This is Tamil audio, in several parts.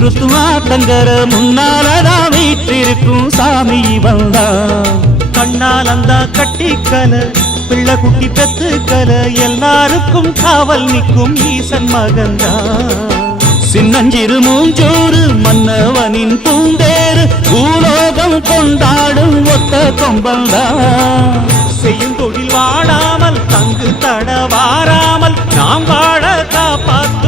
அச்சுறுத்தும் ஆத்தங்கர முன்னாலதான் வீற்றிருக்கும் சாமி வந்தா கண்ணால் அந்த கட்டிக்கல பிள்ளை குட்டி பெத்துக்கல எல்லாருக்கும் காவல் நிற்கும் ஈசன் மகந்தா சின்னஞ்சிறு மூஞ்சோறு மன்னவனின் பூந்தேறு பூலோகம் கொண்டாடும் ஒத்த கொம்பந்தா செய்யும் தொழில் வாழாமல் தங்கு தட வாராமல் நாம் வாழ காப்பாற்று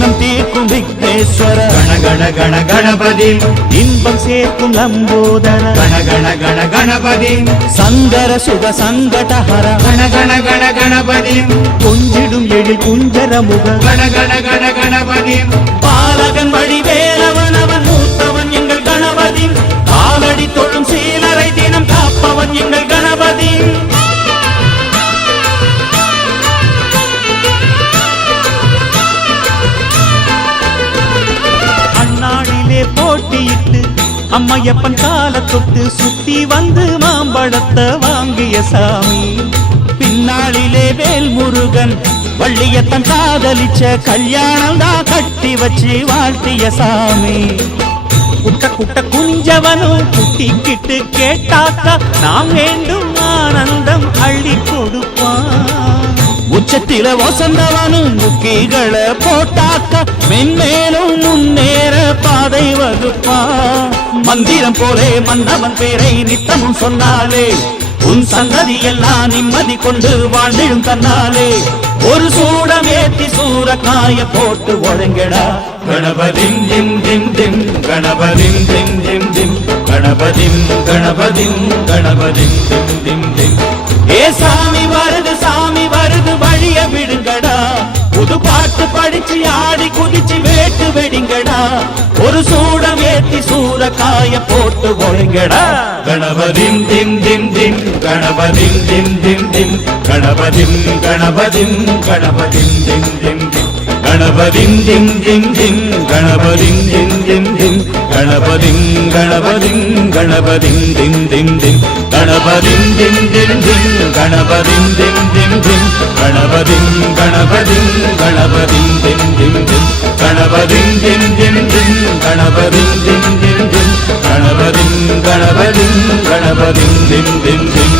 விக்னம் தீர்க்கும் விக்னேஸ்வர கண கண கண கணபதிம் இன்பம் சேர்க்கும் லம்போதர கண கண கண கணபதிம் சங்கர சுக சங்கடஹர. கண கண கண கணபதிம் கொஞ்சிடும் எழில் குஞ்சர முக. கண கண கண கணபதிம் பாலகன் வழிவேலவன் அவன் மூத்தவன் எங்கள் கணபதி. காலடி தொழும் சீலரை தினம் காப்பவன் எங்கள் அம்மையப்பன் கால தொட்டு சுத்தி வந்து மாம்பழத்தை வாங்கிய சாமி. பின்னாளிலே வேல் முருகன் வள்ளியத்தன் காதலிச்ச கல்யாணம் தான் கட்டி வச்சு வாழ்த்திய சாமி. குட்ட குட்ட குஞ்சவனும் குட்டிக்கிட்டு கேட்டாக்கா நாம் வேண்டும் ஆனந்தம் அள்ளி கொடுப்பான். உச்சத்தில வசந்தவனும் முக்கிகளை போட்டாக்க மென்மேலும் முன்னேற பாதை வகுப்பா. மந்திரம் போலே மன்னவன் பேரை நித்தமும் சொன்னாலே உன் சந்ததி எல்லாம் நிம்மதி கொண்டு வாழ்ந்திடும் தன்னாலே. ஒரு சூடம் ஏத்தி சூறக்காய போட்டு ஒழுங்கடா. கணபதிம் திம் திம் திம் கணபதிம் திம் திம் திம் கணபதிம் கணபதிம் கணபதிம் திம் திம் திம். ஏ சாமி வருது படிச்சு ஆடி குதிச்சு வேட்டு வெடிங்கடா. ஒரு சூடம் ஏத்தி சூறக்காய போட்டு ஒழுங்கடா. கணபதின் தின் தின் தின் கணபதின் தின் தின் தின் கணபதின் கணபதின் கணபதின் தின் தின் தின் கணபதின் தின் தின் தின் கணபதின் தின் தின் தின் கணபதின் கணபதின் கணபதின் தின் தின் தின் கணபதின் தின் தின் தின் கணபதின் தின் தின் தின் கணபதின் கணபதின் கணபதிம் திம் திம் திம் கணபதிம் திம் திம் திம் கணபதிம் திம் திம் திம் கணபதிம் கணபதிம் கணபதிம் திம் திம் திம்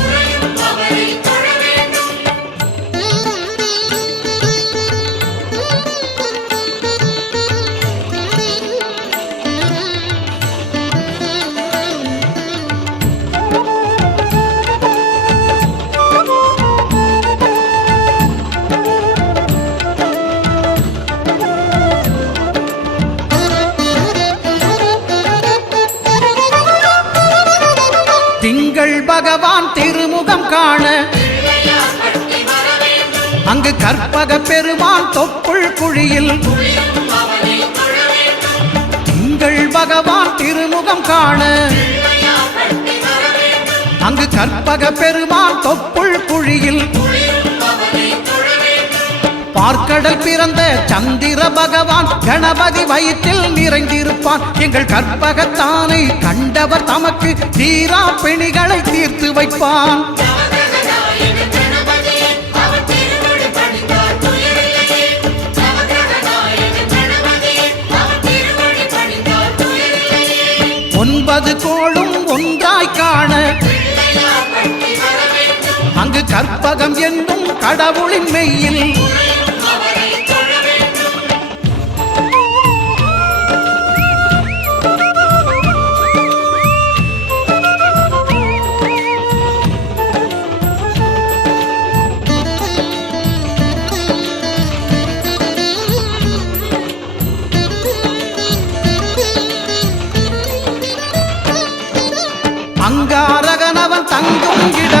காண. அங்கு கற்பக பெருமான் தொப்புள் குழியில். திங்கள் பகவான் திருமுகம் காண. அங்கு கற்பக பெருமான் தொப்புள் குழியில். பார்க்கடல் பிறந்த சந்திர பகவான் கணபதி வயிற்றில் நிறைந்திருப்பான். எங்கள் கற்பகத்தானை கண்டவர் தமக்கு தீரா பிணிகளை தீர்த்து வைப்பான். ஒன்பது கோளும் கற்பகம் என்றும் கடவுளின் மெய்யில். அங்காரகனவன் தங்கும் இடம்.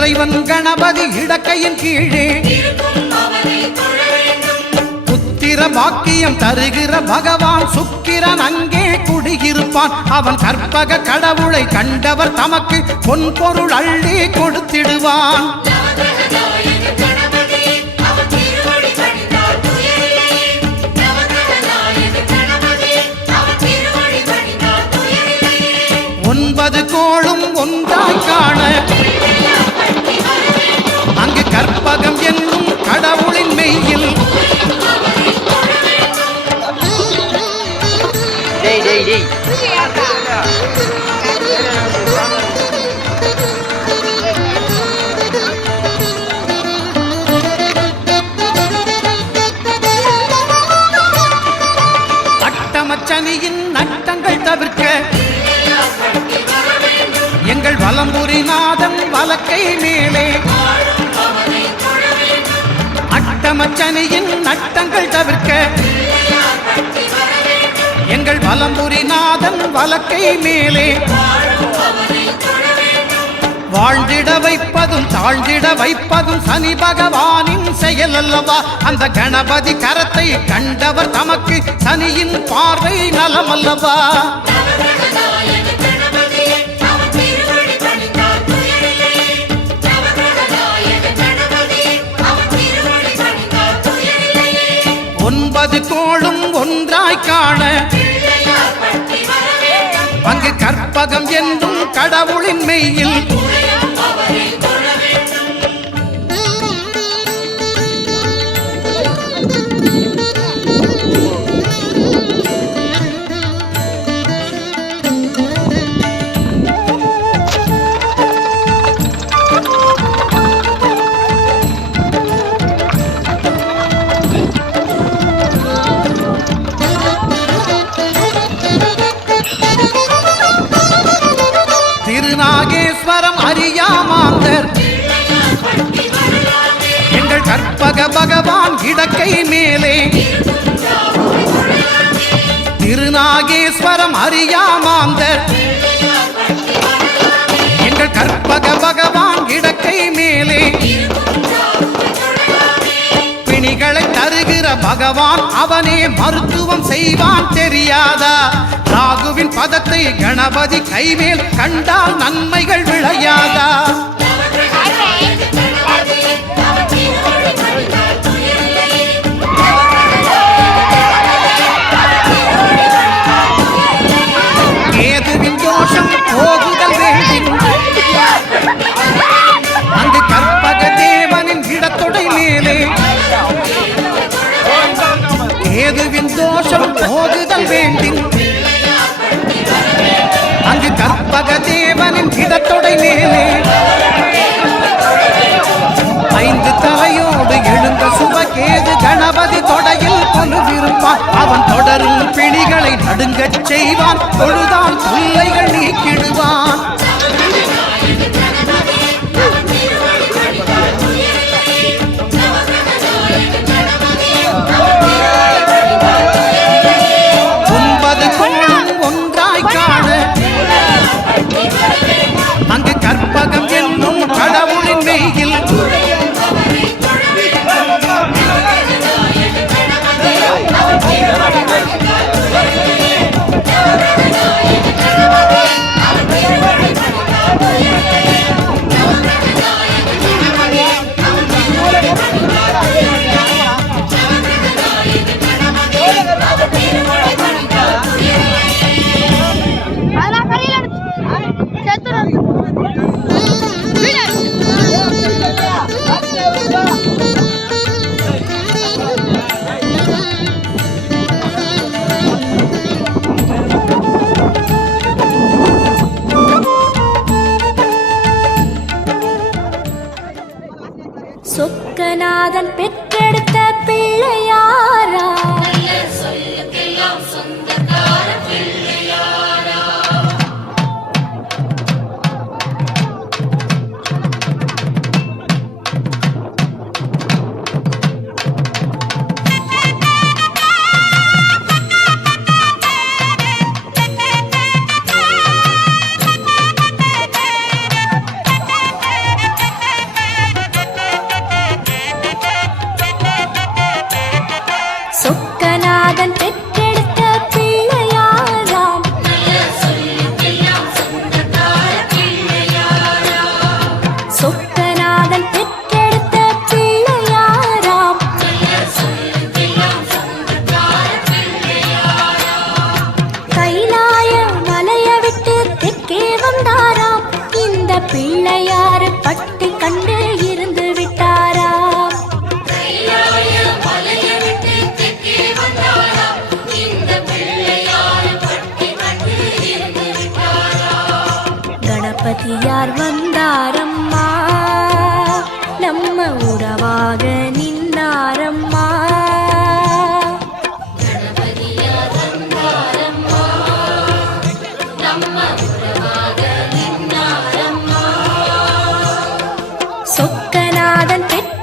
இறைவன் கணபதி இடக்கையின் கீழே. புத்திர பாக்கியம் தருகிற பகவான் சுக்கிரன் அங்கே குடியிருப்பான். அவன் கற்பக கடவுளை கண்டவர் தமக்கு பொன் பொருள் அள்ளி கொடுத்திடுவான். ஒன்பது கோளும் ஒன்றாய் காண அங்கு கற்பகம் என்னும் கடவுளின் மெய்யில். அட்டமச்சனியின் நட்டங்கள் தவிர்க்க எங்கள் வலம்புரி நாதம் வலக்கை மேலே. அட்டமச்சனியின் நட்டங்கள் தவிர்க்க எங்கள் வலம்புரி நாதன் வலக்கை மேலே வாழ்ந்திட வைப்பதும் தாழ்ந்திட வைப்பதும் சனி பகவானின் செயல் அல்லவா? அந்த கணபதி கரத்தை கண்டவர் தமக்கு சனியின் பார்வை நலம் அல்லவா? ஒன்பது கோளும் ஒன்றாய் காண. அங்கு கற்பகம் என்றும் கடவுளின் மெய்யில் பகவான் அவனே மருத்துவம் செய்வான் தெரியாதா? ராகுவின் பதத்தை கணபதி கைமேல் கண்டால் நன்மைகள் விளையாதா? கொஞ்சம் தோஷம் போகுதல் வேண்டும் அங்கு கற்பக தேவனின் இடத்தொடை மேலே. ஐந்து தலையோடு எழுந்த சுபகேது கணபதி தொடையில் கொலுவிருப்பான். அவன் தொடரும் பிணிகளை நடுங்கச் செய்வான். தொழுதான் தொல்லைகள் நீக்கிடுவான். ரங்கநாதன் பெற்ற